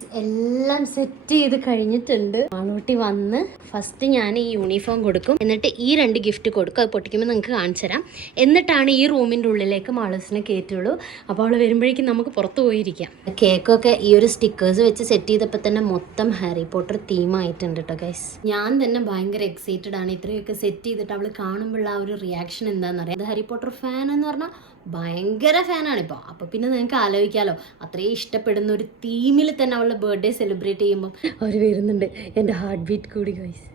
എല്ലാം സെറ്റ് ചെയ്ത് കഴിഞ്ഞിട്ടുണ്ട്. ആളൂട്ടി വന്ന് ഫസ്റ്റ് ഞാൻ ഈ യൂണിഫോം കൊടുക്കും, എന്നിട്ട് ഈ 2 ഗിഫ്റ്റ് കൊടുക്കും. അത് പൊട്ടിക്കുമ്പോൾ നിങ്ങൾക്ക് കാണിച്ചു തരാം. എന്നിട്ടാണ് ഈ റൂമിൻ്റെ ഉള്ളിലേക്ക് മാളൂസിനെ കയറ്റുള്ളൂ. അപ്പോൾ അവൾ വരുമ്പോഴേക്കും നമുക്ക് പുറത്ത് പോയിരിക്കാം. കേക്കൊക്കെ ഈ ഒരു സ്റ്റിക്കേഴ്സ് വെച്ച് സെറ്റ് ചെയ്തപ്പോൾ തന്നെ മൊത്തം ഹാരി പോട്ടർ തീമായിട്ടുണ്ട് കേട്ടോ ഗൈസ്. ഞാൻ തന്നെ ഭയങ്കര എക്സൈറ്റഡ് ആണ്. ഇത്രയൊക്കെ സെറ്റ് ചെയ്തിട്ട് അവൾ കാണുമ്പോഴുള്ള ആ ഒരു റിയാക്ഷൻ എന്താണെന്ന് അറിയാം. അത് ഹാരി പോട്ടർ ഫാൻ എന്ന് പറഞ്ഞാൽ ഭയങ്കര ഫാനാണിപ്പോൾ. അപ്പോൾ പിന്നെ നിങ്ങൾക്ക് ആലോചിക്കാമല്ലോ, അത്രയും ഇഷ്ടപ്പെടുന്ന ഒരു തീമിൽ തന്നെ അവളുടെ ബർത്ത്ഡേ സെലിബ്രേറ്റ് ചെയ്യുമ്പോൾ അവർ വരുന്നുണ്ട്. എൻ്റെ ഹാർട്ട് ബീറ്റ് കൂടി guys.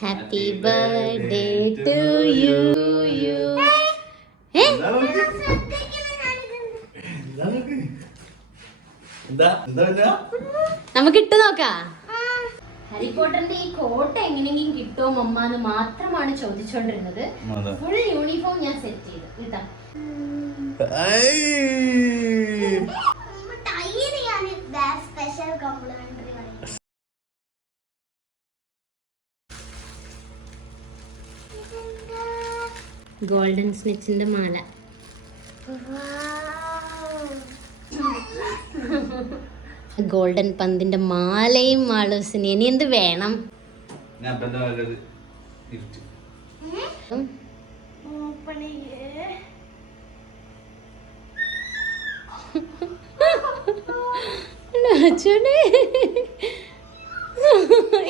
Happy birthday to you. നമുക്ക് ഇട്ട് നോക്കാം. ഹാരി പോട്ടറിന്റെ ഈ കോട്ട് എങ്ങനെയെങ്കിലും കിട്ടുമോ മമ്മ എന്ന് മാത്രമാണ് ചോദിച്ചോണ്ടിരുന്നത്. ഫുൾ യൂണിഫോം ഞാൻ സെറ്റ് ചെയ്തു. ഇതാ ഗോൾഡൻ സ്നിച്ചിന്റെ മാല. ഗോൾഡൻ പന്തിന്റെ മാലയും മാളൂസിന്. ഇനി എന്ത് വേണം?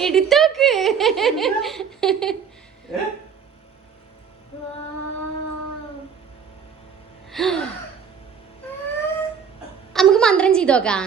എടുത്തോക്ക്. നമുക്ക് മന്ത്രം ചെയ്തോക്കാം.